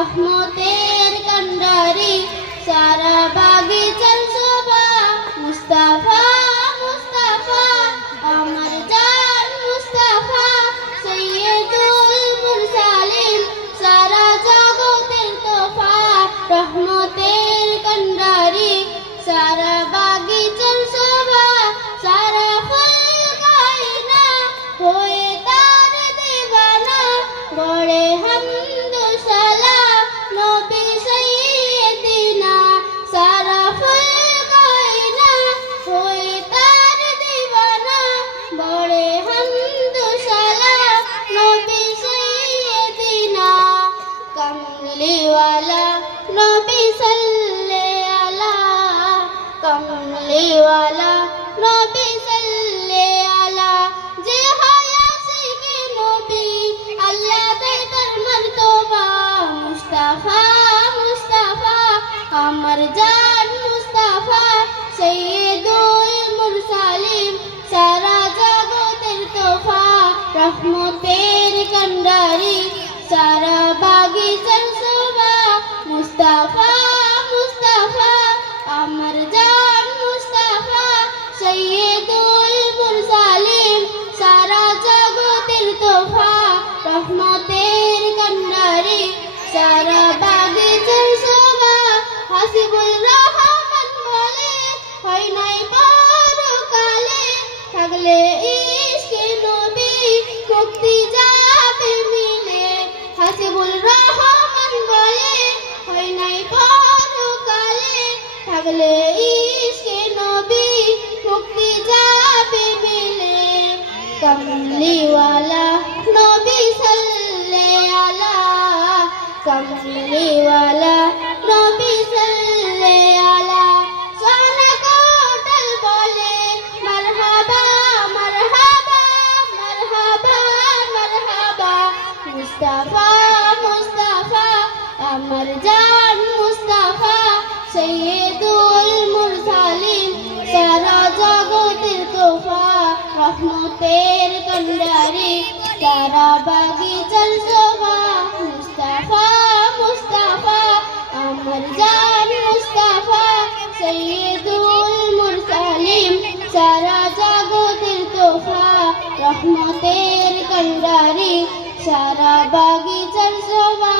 রহমতের কান্ডারি সারা বাগিচার শোভা মুস্তাফা মুস্তাফা আমার জান মুস্তাফা সৈয়দুল মুরসালিন সারা জগতের তোফা রহমতের কান্ডারি সারা বাগিচার শোভা সারা ফুল গায়না হয়ে তার দিবানা গড়ে হামদু সালাম নবী সাইয়্যিদিনা সারা ফুল গায়না হয়ে তার দিবানা গড়ে হামদু সালাম নবী সাইয়্যিদিনা কমলিওয়ালা নবী সাল্লে আলা কমলিওয়ালা নবী সাল্লে আলা যে হয় আশিকে নবী আল্লাহ দেয় তার মর্তবা মুস্তাফা মুস্তাফা আমার জান মুস্তাফা সৈয়দুল মুরসালিন সারা জগতের তোফা রহমতের কান্ডারি সারা বাগিচার শোভা মুস্তাফা মুস্তাফা আমার জান মুস্তাফা সৈয়দুল মুরসালিন সারা জগতের তোফা রহমতের কান্ডারি সারা বাগিচার শোভা হাসিবুল রহমান বলে হয় নাই পরকালে থাকলে ইশকে নবী মুক্তি যাবে মিলে হাসিবুল রহমান বলে হয় নাই পরকালে থাকলে ইশকে নবী মুক্তি যাবে মিলে কমলিওয়ালা নবী সাল্লে আলা কমলিওয়ালা নবী সাল্লে আলা সোনা কোটাল বলে মারহাবা মারহাবা মারহাবা মারহাবা মুস্তাফা মুস্তাফা আমার জান মুস্তাফা সৈয়দুল মুরসালিন সারা জগতের তোফা রহমতের কান্ডারি সারা বাগিচার শোভা মুস্তাফা মুস্তাফা আমার জান মুস্তাফা সৈয়দুল মুরসালিন সারা জগতের তোফা রহমতের কান্ডারি সারা বাগিচার শোভা